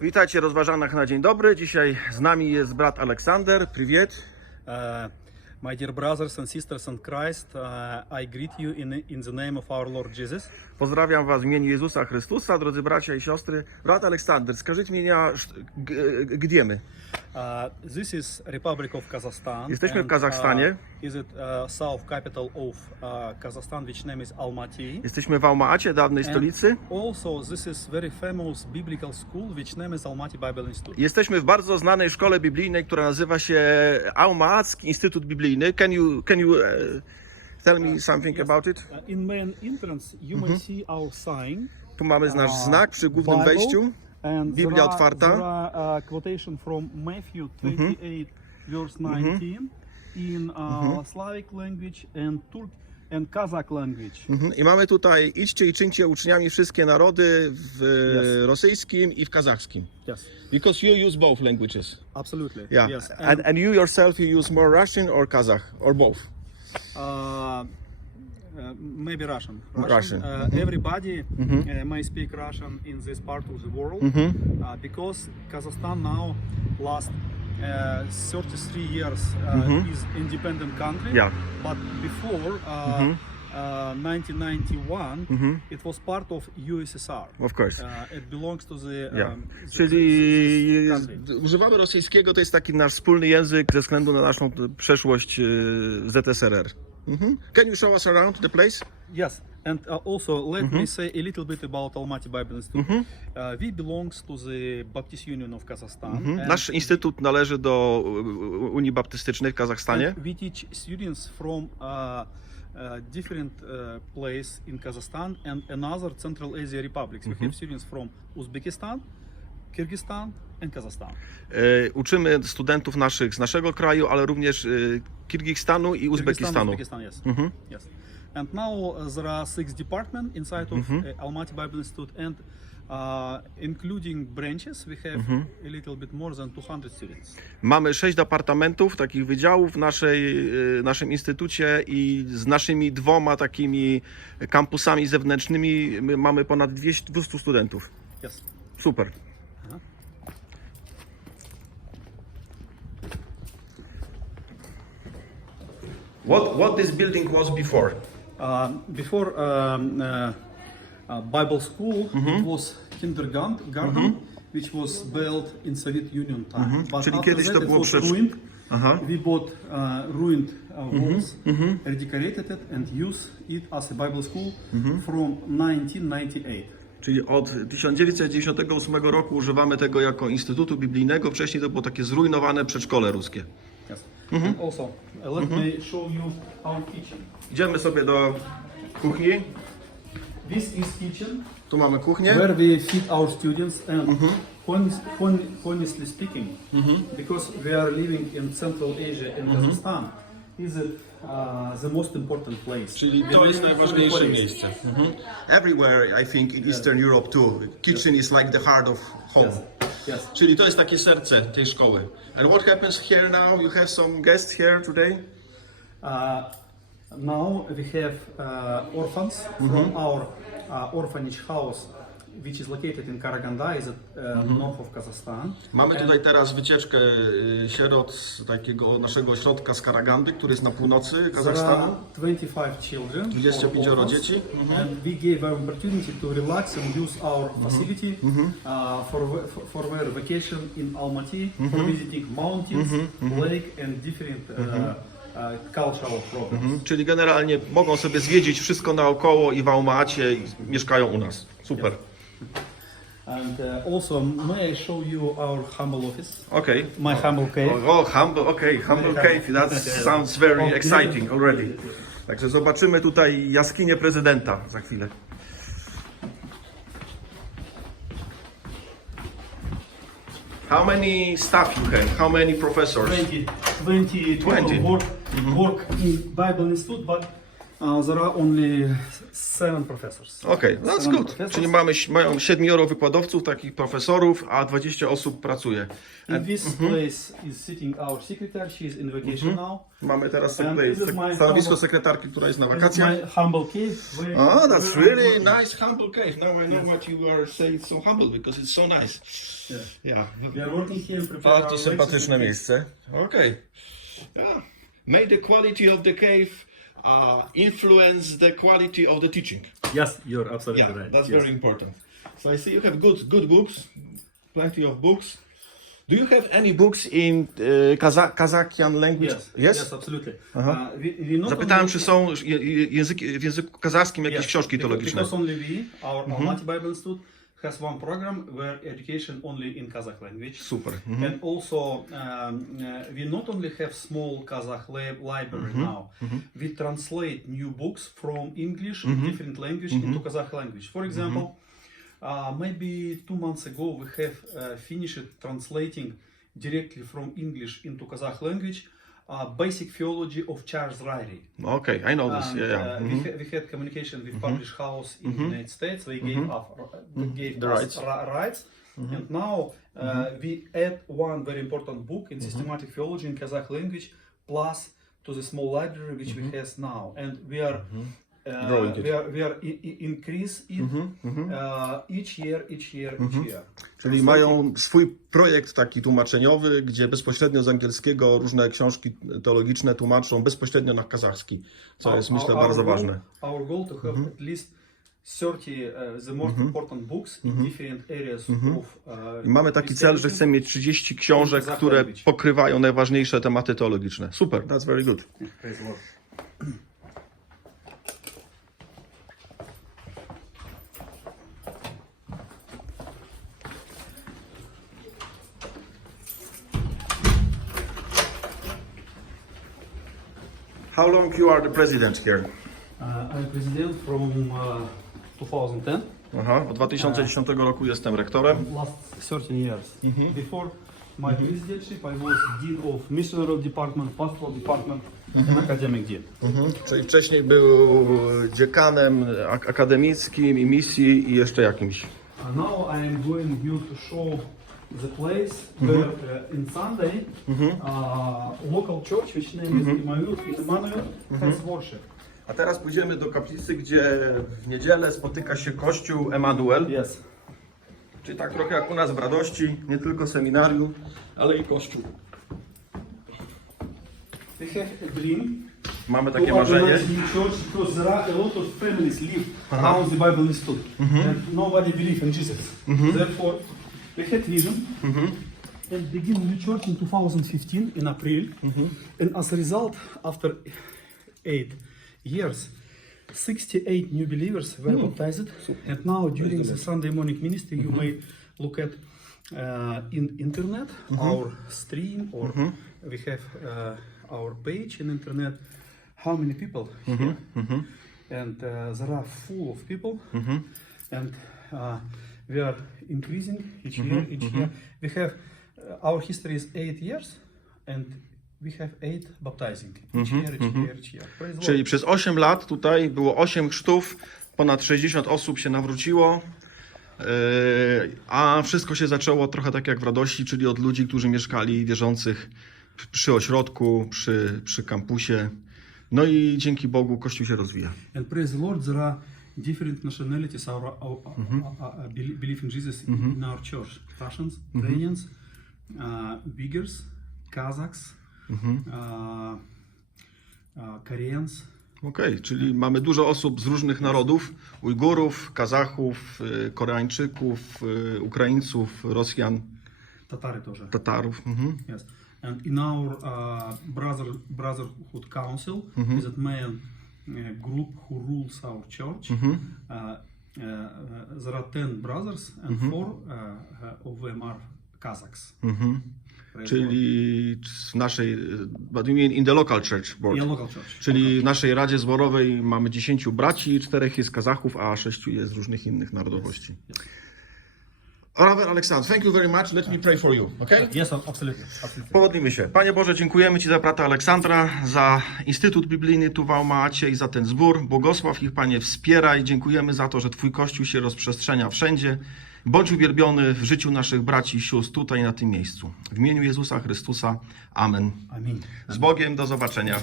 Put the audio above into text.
Witajcie w rozważanach na dzień dobry. Dzisiaj z nami jest brat Aleksander. Priwiet. Uh, my dear brothers and sisters in Christ, uh, I greet you in, in the name of our Lord Jesus. Pozdrawiam Was w imieniu Jezusa Chrystusa, drodzy bracia i siostry. Brat Aleksander, скажіть мені, ш- г- gdzie my? Uh, this is Republic of Kazakhstan. Jesteśmy w and, Kazachstanie. Uh, is it uh, south capital of uh, Kazakhstan, which name is Almaty. Jesteśmy w Almaacie, dawnej And stolicy. also, this is very famous biblical school, which name is Almaty Bible Institute. Jesteśmy w bardzo znanej szkole biblijnej, która nazywa się Almaacki Instytut Biblijny. Can you, can you uh, tell me something about it? Uh, in main entrance, you may see our sign. Tu mamy nasz uh, znak przy głównym Bible, wejściu. And Biblia are, otwarta. There are uh, quotation from Matthew 28, verse 19, in uh, Slavic language and Turk and Kazakh language. Mhm. I mamy tutaj idźcie i czyńcie uczniami wszystkie narody w Yes. rosyjskim i w kazachskim. Yes, Because you use both languages. absolutely. Yeah. Yes, and, And, and you yourself, you use more Russian or Kazakh or both? uh, uh, maybe Russian. Russian. Uh, Everybody uh, may speak Russian in this part of the world uh, because Kazakhstan now last uh, 33 years uh, is independent country. Yeah. But before uh, uh, 1991, it was part of USSR. Of course. Uh, it belongs to the. Yeah. Um, the- Czyli the- country. używamy rosyjskiego, to jest taki nasz wspólny język ze względu na naszą przeszłość e, ZSRR. Mhm. Can you show us around the place? Yes, and uh, also let me say a little bit about Almaty Bible Institute. Uh, we belongs to the Baptist Union of Kazakhstan. and- Nasz instytut należy do Unii Baptystycznej w Kazachstanie. we teach students from uh, uh, different uh, place in Kazakhstan and another Central Asia republics. We have students from Uzbekistan, Kyrgyzstan, and Kazakhstan. E, Uczymy studentów naszych z naszego kraju, ale również e, Kirgistanu i Kyrgyzstan, Uzbekistanu. Uzbekistan, yes. Yes. And now uh, there are six departments inside of uh, Almaty Bible Institute, and uh, including branches, we have a little bit more than 200 students. Mamy sześć departamentów, takich wydziałów w naszej, e, naszym instytucie i z naszymi dwoma takimi kampusami zewnętrznymi my mamy ponad 200, 200 studentów. Yes. Super. What, what this building was before? Uh, before um, uh, uh, Bible school, it was kindergarten, garden, which was built in Soviet Union time. But Czyli after kiedyś that to it było was przedsz- ruined. Aha. We bought uh, ruined uh, walls, redecorated it, and used it as a Bible school from 1998. Czyli od 1998 roku używamy tego jako Instytutu Biblijnego. Wcześniej to było takie zrujnowane przedszkole ruskie. Yes. And also, uh, let me mhm. show you our kitchen. Idziemy sobie do kuchni. This is kitchen. Tu mamy kuchnię. where we feed our students and mhm. honest, hon, honestly speaking, because we are living in Central Asia and Kazakhstan, is it uh, the most important place. Czyli We to live jest najważniejsze miejsce. Mhm. Everywhere, I think, in Eastern Europe too. Kitchen is like the heart of home. Yes. Yes. Czyli to jest takie serce tej szkoły. And what happens here now? You have some guests here today? Uh, now we have uh, orphans from our uh, orphanage house, which is located in Karaganda, is it uh, north of Kazakhstan. Mamy tutaj teraz wycieczkę y, sierot z takiego naszego ośrodka z Karagandy, który jest na północy There are Kazachstanu. 25 children, 25 or orphans, dzieci. and we gave an opportunity to relax and use our facility uh, for, for for their vacation in Almaty, for visiting mountains, lake, and different uh, uh, cultural programs. Czyli generalnie mogą sobie zwiedzić wszystko naokoło i w Almacie i mieszkają u nas. Super. And uh, also, may I show you our humble office? Okej. My humble cave. Oh, humble, okay, humble cave. That sounds very Oh, exciting already. Także zobaczymy tutaj jaskinię prezydenta za chwilę. How many staff you have? How many professors? 20, 20, 20. people work, work in Bible Institute, but Uh, there are only seven professors. Okej, that's Seven good. professors. Czyli mamy, mają siedmioro wykładowców, takich profesorów, a 20 osób pracuje. In this place is sitting our secretary. She is in vacation now. Mamy teraz tutaj stanowisko sekretarki, która jest na wakacjach. humble cave. where- Oh, that's really nice humble cave. Now I know what you saying so humble because it's so nice. Yeah. Yeah. We are working here. prepare our Bardzo sympatyczne miejsce. Okej. Yeah. May the quality of the cave uh, influence the quality of the teaching. Yes, you're absolutely Yeah, right. that's yes. very important. So I see you have good good books, plenty of books. Do you have any books in uh, Kaza- Kazakian language? Yes, yes, absolutely. Uh, we, we not Zapytałem, only- czy są języki, w języku kazachskim jakieś Yes, książki teologiczne. Because only we, our Almaty Bible Institute, has one program where education only in Kazakh language. Super. And also, um, uh, we not only have small Kazakh lab library now, we translate new books from English in different language into Kazakh language. For example, uh, maybe two months ago we have uh, finished translating directly from English into Kazakh language uh, basic theology of Charles Ryrie. Okay, I know this. Yeah, yeah. uh, we, mm-hmm. ha- we had communication with mm-hmm. Publish House in the mm-hmm. United States. They gave, us, uh, they gave The us rights. ri- rights. And now uh, we add one very important book in systematic theology in Kazakh language, plus to the small library which we have now. And we are. Uh, Growing it. we are we are I- I- increase it uh, each year, each year, each year. Czyli mają swój projekt taki tłumaczeniowy, gdzie bezpośrednio z angielskiego różne książki teologiczne tłumaczą bezpośrednio na kazachski, co jest myślę bardzo goal, ważne. Our goal to have at least 30 uh, the most important books in different areas of. Uh, I mamy taki cel, że chcemy mieć 30 książek, które pokrywają najważniejsze tematy teologiczne. Super, that's very good. Praise the Lord. How long you are the president here? Uh, I'm president from uh, 2010. Aha, od 2010 roku jestem rektorem. Last 13 years. Before my presidentship, I was dean of missionary department, pastoral department, and academic dean. Czyli wcześniej był dziekanem ak- akademickim i misji i jeszcze jakimś. Uh, now I am going to show the place where uh, in Sunday uh, local church, which name is Emmanuel, Emmanuel has worship. A teraz pójdziemy do kaplicy, gdzie w niedzielę spotyka się Kościół Emanuel. Yes. Czyli tak trochę jak u nas w radości, nie tylko seminarium, ale i Kościół. We have a dream Mamy to takie marzenie. organize new church because there are a lot of families live around the Bible Institute and nobody believe in Jesus. Therefore, we had vision and begin new church in 2015 in April. And as a result, after eight years, 68 new believers were baptized. And now during the Sunday morning ministry, you may look at uh, in internet our stream or we have uh, our page in internet. How many people here? And uh, there are full of people, and uh, we are increasing each year. Each year we have uh, our history is eight years, and we have eight baptizing each year, each year, each year. Praise Czyli Lord. przez 8 lat tutaj było 8 chrztów, ponad 60 osób się nawróciło. Yy, A wszystko się zaczęło trochę tak jak w radości, czyli od ludzi, którzy mieszkali wierzących przy ośrodku, przy, przy kampusie. No i dzięki Bogu Kościół się rozwija. And praise the Lord, there are different nationalities mhm. are, are, are, are believe in Jesus in mhm. our church. Russians, mhm. Ukrainians, uh, Uyghurs, Kazakhs, uh, uh, Koreans. Okej, okay, czyli mamy dużo osób z różnych narodów: Ujgurów, Kazachów, y, Koreańczyków, y, Ukraińców, Rosjan. Tatary też. Tatarów. Yes. And in our uh, brother, Brotherhood Council mm -hmm. is group who rules our church. Uh, uh, there are ten brothers and four uh, uh, of them are Kazakhs. The Lord. Czyli w naszej, do you mean in the local church board? Yeah, local church. Czyli w naszej Radzie Zborowej mamy 10 braci, czterech jest Kazachów, a sześciu jest z różnych innych narodowości. Yes. Raver Alexander, thank you very much. Let me pray for you, okay? Yes, absolutely. absolutely. Pomodlimy się. Panie Boże, dziękujemy Ci za brata Aleksandra, za Instytut Biblijny tu w Almacie i za ten zbór. Błogosław ich, Panie, wspieraj. Dziękujemy za to, że Twój Kościół się rozprzestrzenia wszędzie. Bądź uwielbiony w życiu naszych braci i sióstr tutaj na tym miejscu. W imieniu Jezusa Chrystusa. Amen. Amin. Z Bogiem, do zobaczenia.